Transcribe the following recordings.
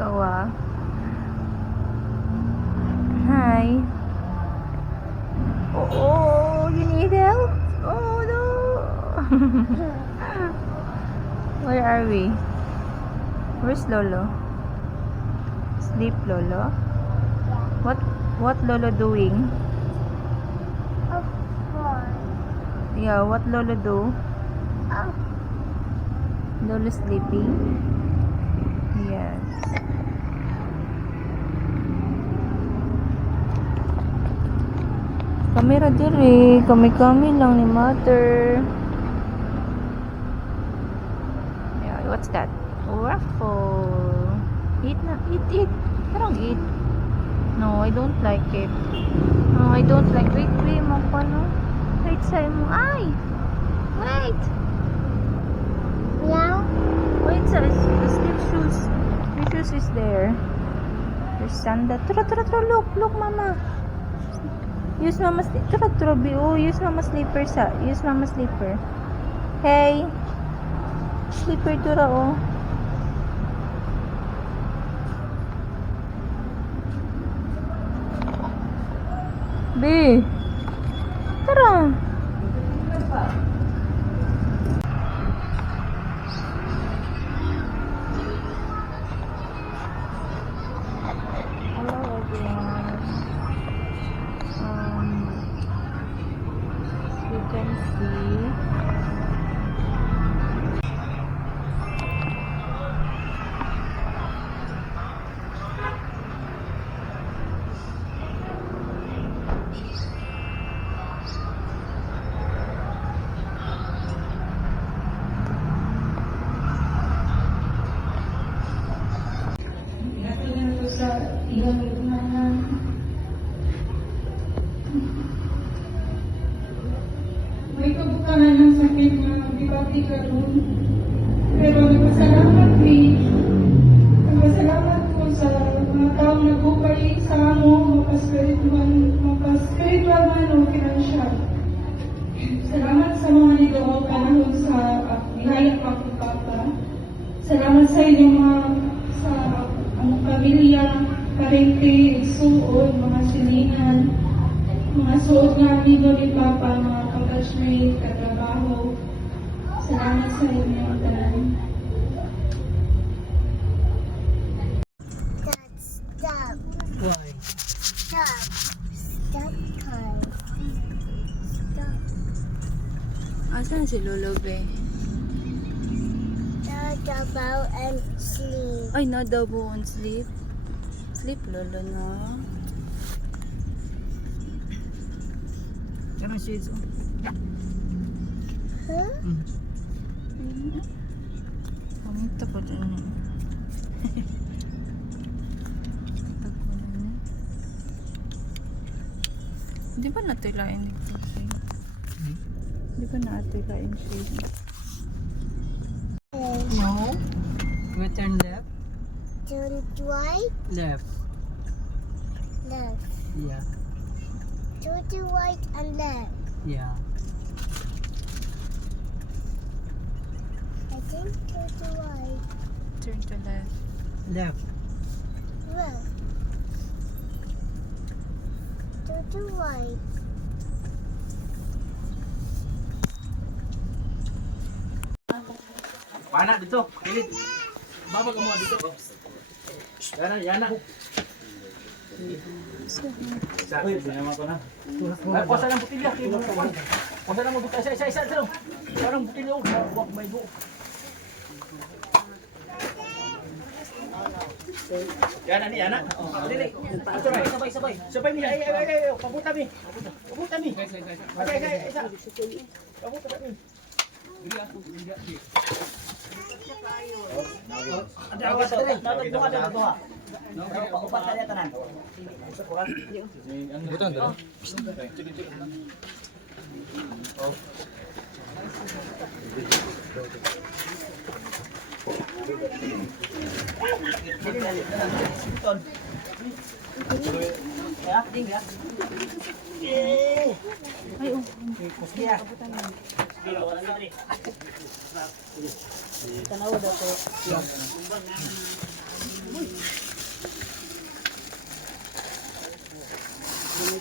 Kawa. Hi. Oh, you need help? Oh no. Where are we? Where's Lolo? Sleep, Lolo? What Lolo doing? Of course. Yeah, what Lolo do? Oh. Lolo sleeping? Yes. Kamera diri, kami-kami lang ni mother. Yeah, what's that? Waffle. Eat na, eat. Parang eat. No, I don't like it. No, I don't like. Wait, mo pa, no? Wait, sa'yo mo. Ay! Wait! Meow. Wait, the sleep shoes. Your shoes is there. Your sandal. Tara, look, mama. Use mama slipper. Tara, oh, use mama slipper use mama slipper. Hey. Slipper, tara, oh. B. Tara. Hello everyone. You can see may kabukahan ng sakit na gibati ka ron. Pero nagpasalamat nagpasalamat ko sa mga taong nagupay sa amo, makaspiritual man o financial. Salamat sa mga nagawa panahon sa bihayang pagpapapa. Salamat sa inyong sa among pamilya, parente, igsuon, mga silingan, mga suot nga amigo ni Papa, mga ka-batchmate, katrabaho. Salamat sa inyo, tanan. Stop. Why? Stop. Stop time. Stop. asan si Lolo, be? Talk about and sleep. Ay, na daw buon sleep. Sleep, Lolo, no? Yan ang shades. Huh? Pamita ko din. Di ba natulain dito? Di ba natulain siya? No. We turn left. Turn right. Left. Left. Yeah. Turn to right and left. Yeah. I think turn to right. Turn to left. Left. Left. Turn to right. Mana dito? Pilit. Baba ka mo dito. Yana. Uy, sinama ko na. Kuasa lang butilya. Kuasa lang mo butilya. Isa. Parang butilya. Wak may buo. Yana ni, Yana. Dili. Sabay. Sabay ni. Ay. Pabuta mi. Okay. Isa. Pabuta mi.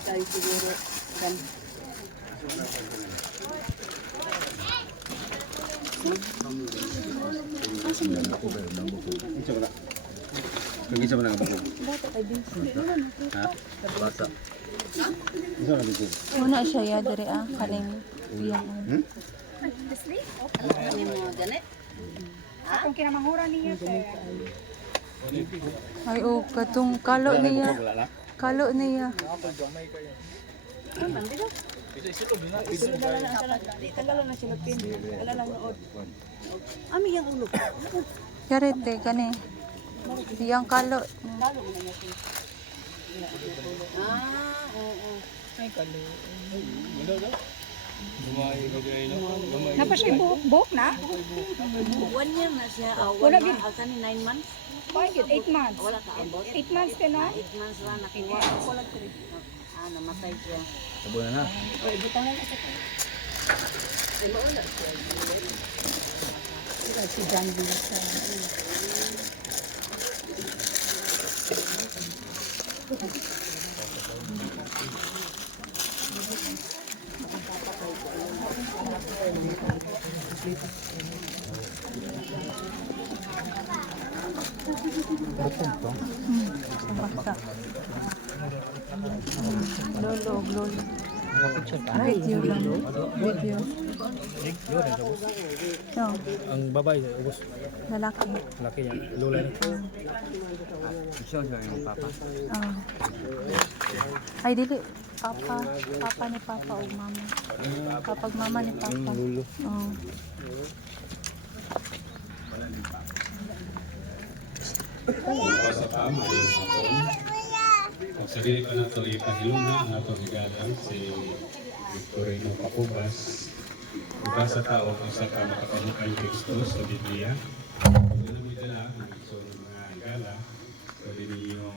tayo siguro. Kan. Kung isa mo na kabako. Ha? Basa. Isa na bigod. Una siya ya dere kaning iya. Ay oh, katong kalo niya. Wala na. Kalo niya. Yarete kani. Iyang kalo. Napa siya buhok na? 1 year na siya. Wala 1 gid. month. Asa ni 9 months? Bakit? 8 months. Wala ka ambot. 8 months ka na? 8 months ra nakuha. Namatay siya. Tabo na na. Si John din sa... Basta. Lolo, lolo. Video lang. Video. No, Ang babae, ubos. lalaki. Laki yan. Lola ni. Ah. Ay, dili. Papa. Papa ni Papa o mama. Kapag mama ni Papa. Oh. sa tama yung hapon. Kung sa dili pa nato ipahiluna ang atong higalan si Victorino Pacubas. Uba sa tao kung sa ka makapanukang teksto sa Biblia. Kung namin dala ang iso ng mga higala, pwede ninyo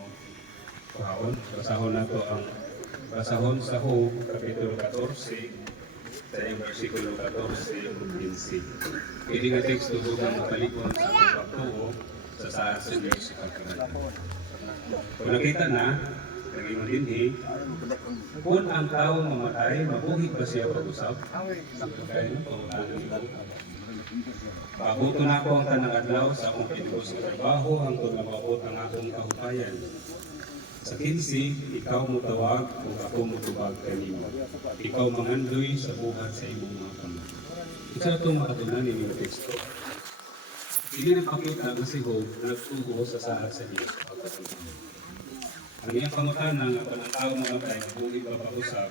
pahon. Basahon sa Job, Kapitulo 14, sa yung versikulo 14 kung 15. Pwede nga teksto bugang mapalikon sa mga pagtuo sa saan sa Diyos sa pagkakalatan. Kung nakita na, naging dinhi, kung ang tao mamatay, mabuhi ba siya pag-usap? Kaya kung ano yun. Pabuto na ako ang tanang adlaw sa akong pinugos ng trabaho hangtod na maabot ang akong kahupayan. Sa 15, ikaw mo tawag kung ako mo tubag kanimo. Ikaw mangandoy sa buhat sa imong mga kamay. Isa itong makatunan ninyo ng teksto. Hindi nagpakita na si Job na nagtugo sa sahat sa Diyos. Ang iyang pangutana nga kung ang tao mamatay, mabuhi ba pag-usap?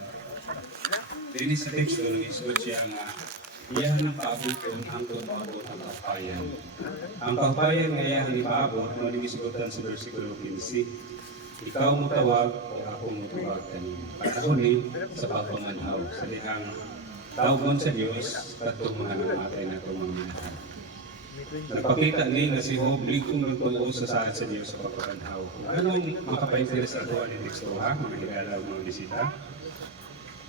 Dini sa teksto ng isgot siya nga iyahan ng paabuton hangtod maabot ang kahupayan. Ang kahupayan nga iyahan ni paabot, maling isgotan sa versikulo 15. Ikaw mo tawag o ako mo tawag kanina. Pagkahuni sa pagpamanhaw sa lihang tawgon sa Diyos katong mga namatay na itong mga minahal. Nagpakita ni nga si Job ligong nagtuo sa saan sa Diyos sa pagpapanhaw. Kung anong makapainteres ato ang teksto ha, mga higala o mga bisita.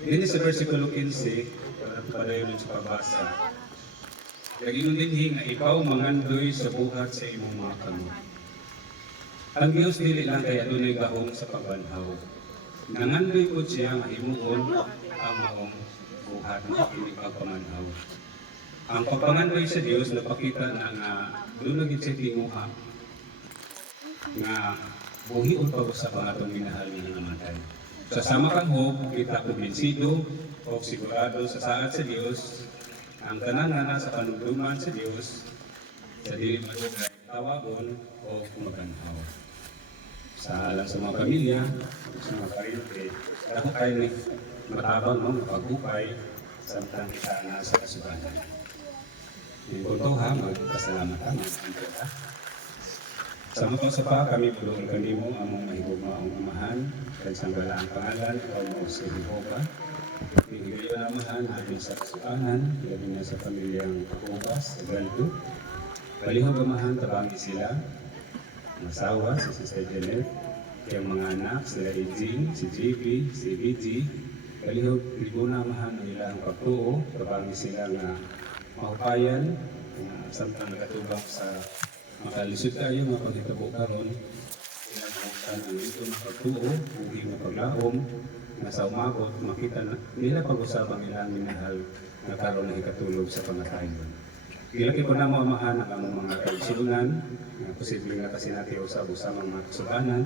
Dini sa versikulo 15, padayon sa pabasa. Kaginon din nga ikaw mangandoy sa buhat sa imong mga kamot. Ang Diyos dili lang kay adunay gahom sa pagbanhaw. Nangandoy po siya nga himuon ang maong buhat ng pagpamanhaw. Ang pagpangandoy sa Diyos napakita na nga doon naging siya tinguha nga buhion pa sa pangatong minahal nga namatay. Sa sama kang Job, kita kumbinsido o sigurado sa saad sa Diyos ang tanan nga nasa panugduman sa Diyos sa dili madugay tawagon o kumaganhaw. Sa alam sa mga pamilya, sa mga karinte, dapat kayo matabang mo, mapaghupay, samtang kita na sa kasubanan. Yung punto ha, magpasalamat ka, magpapito ka. Sa mga sa pa, kami pulungan kanimo ang mga mahigugma ang umahan, kaya sanggala ang pangalan, ikaw mo si Jehovah. Higiliyo na amahan, halin sa kasubanan, gabi na sa pamilyang Pacubas, sa Galdo. Palihog amahan, tabangi sila, ang asawa, si Sister Janet, kayang mga anak, sila Eugene, si JP, si BG, kalihog, tribuna amahan ang ilang pagtuo, tabangi sila na mahupayan, samtang nakatubang sa makalisod kayo, mga paghitabo karon, sila mahupan ang ito na pagtuo, buhi mo paglaom, na sa umabot, makita na nila pag-usapang ilang minahal na karoon na ikatulog sa pangatayon. Gilaki ko na mamahan ang among mga kaigsunan, na posible nga kasi natin usab-usab ang mga kasubanan,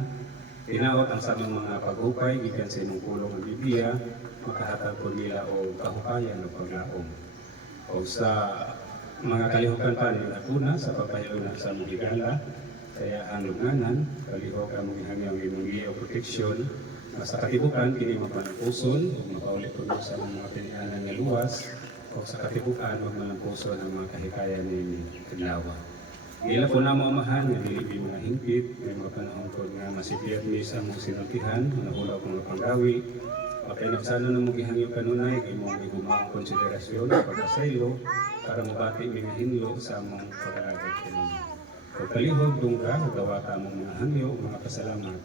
tinaot ang samang mga paghupay, gikan sa imong pulong ang Biblia, makahatag ko nila o kahukayan o paglaong. O sa mga kalihukan pa ni Atuna sa pagpahilunan sa mong higala, kaya ang lugnanan, kalihok ang mong ihangyaw imong o proteksyon, sa katibukan, kini magmanampuson, o mapaulit ko sa mga pinianan nga luwas, o sa katibukan, magmanampuson ang mga kahikayan ni Kadlawa. Gila po na mamahan, nga nilipi mga hingpit, may mga panahon ko nga masipiyat mi sa mong sinultihan, manahulaw ko mga panggawi, okay, nagsano na mong ihangyo kanunay, kay mong igumang konsiderasyon o pagkasaylo, para mabati mga hinlo sa mong pag-aagad kanunay. O kalihog, dungga, gawa ka mong mga hangyo, mga pasalamat,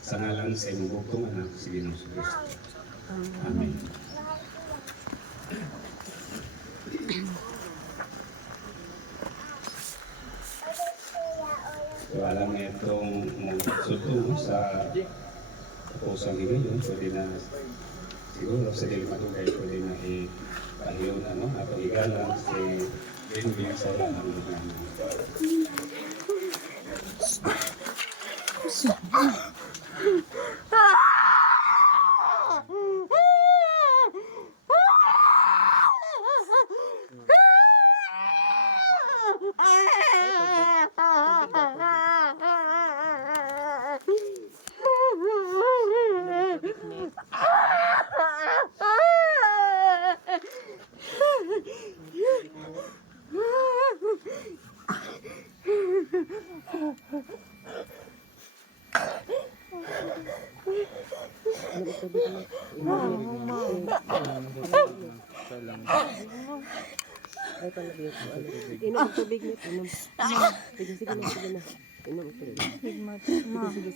sa ngalan sa imong bugtong anak, si Ginoong Kristo. Amen. So, alam niya itong suto sa pusang higayon, pwede na siguro sa dilimatugay, pwede na ipahilon at higalang si Benbing sa ilang ang mga. Inom tubig nito. Inom. Sige na. Inom tubig.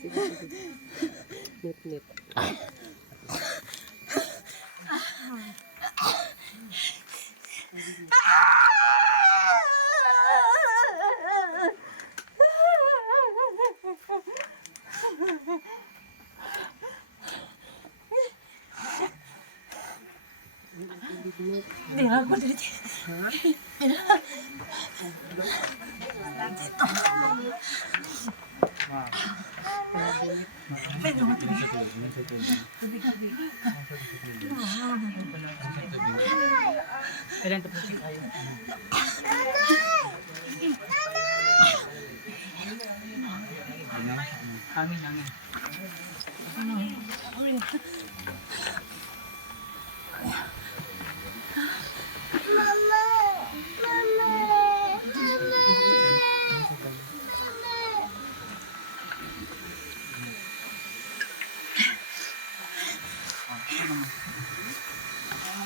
Sige. Nit.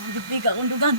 Dibdiga kong dugan.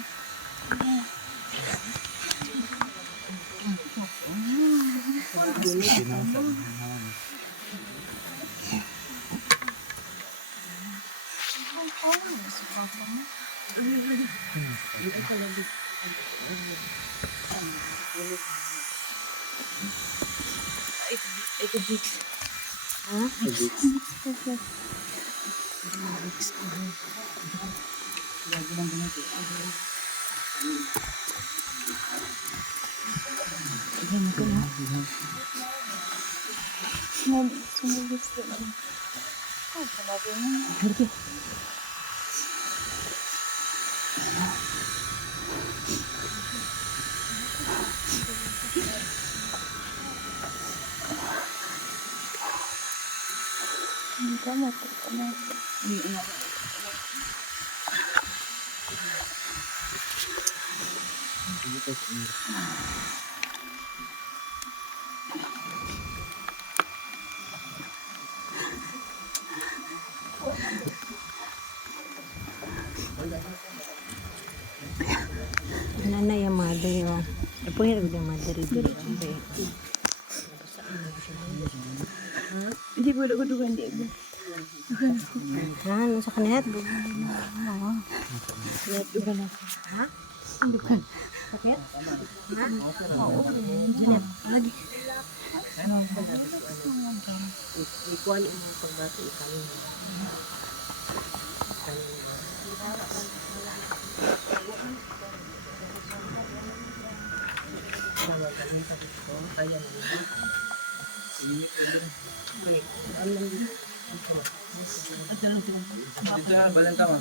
Nanay yung mother yun. Pwede yung mother yun. Hindi po ako dugan di ba? Ano sa kaniyat? Dugan ako. Ha? Dugan. Sakit? Ha? Oo. Lagi. Ikuan mo pagbati kami. Dito na, balanta mo.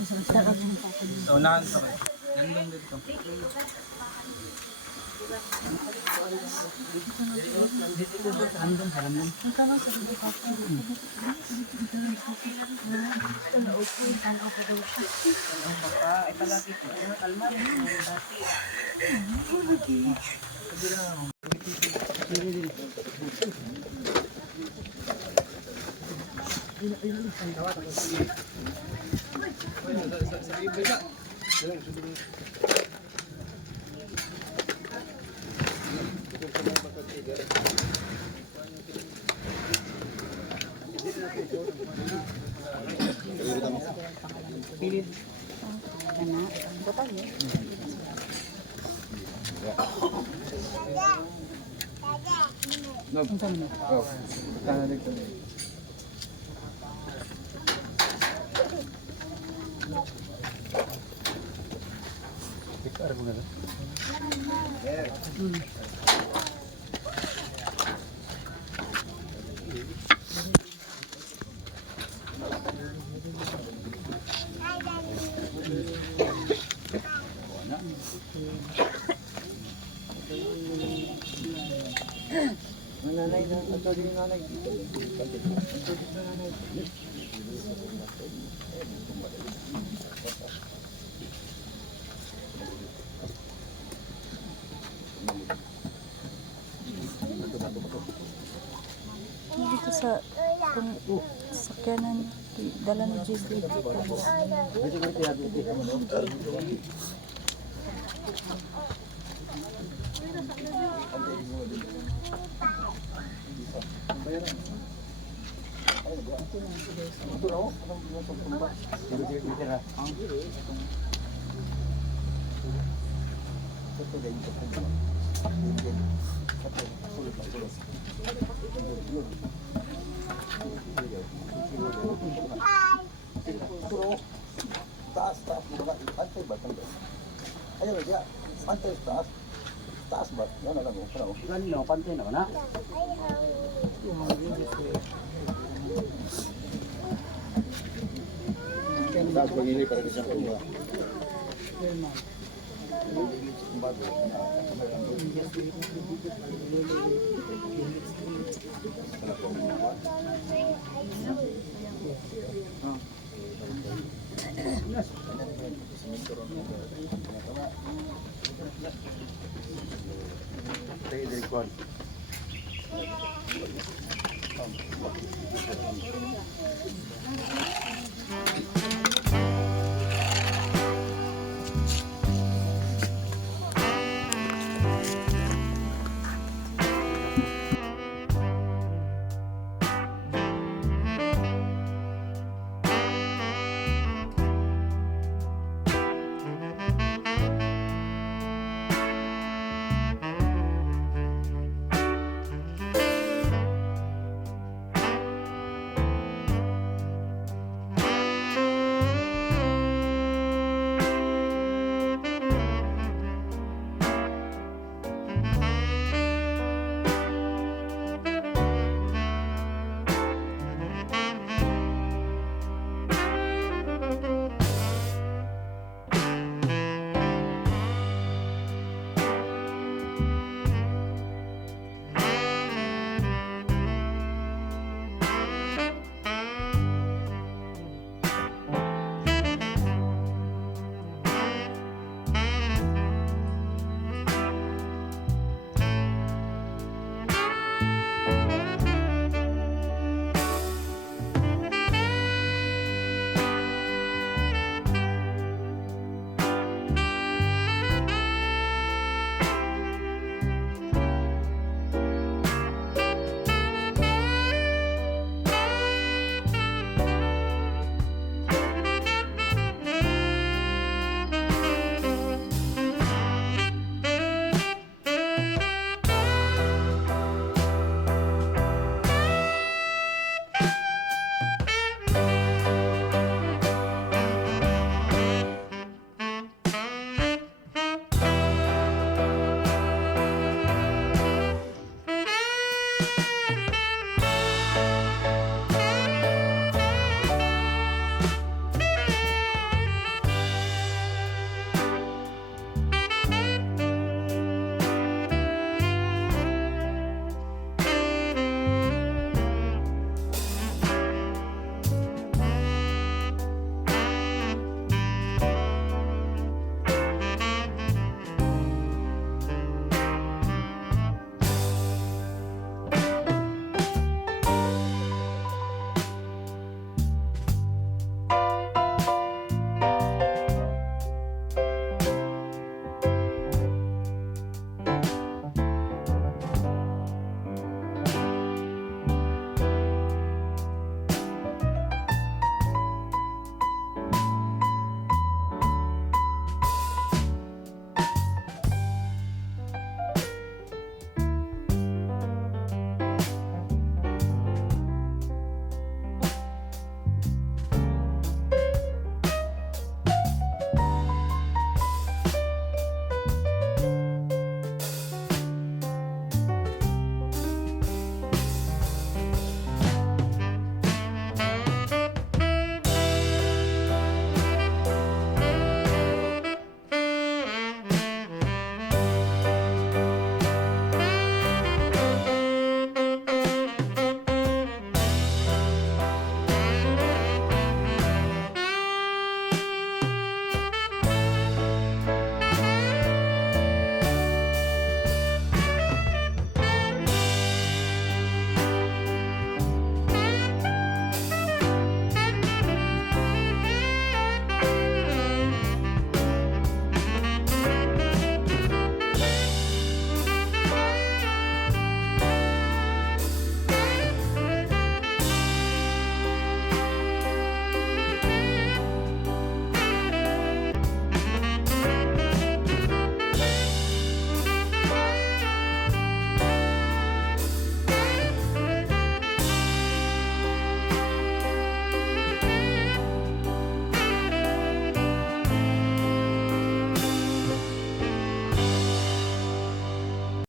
So, unahan to kayo. Gandong dito. Dito sa sakyanan, dala ni Jessie dito.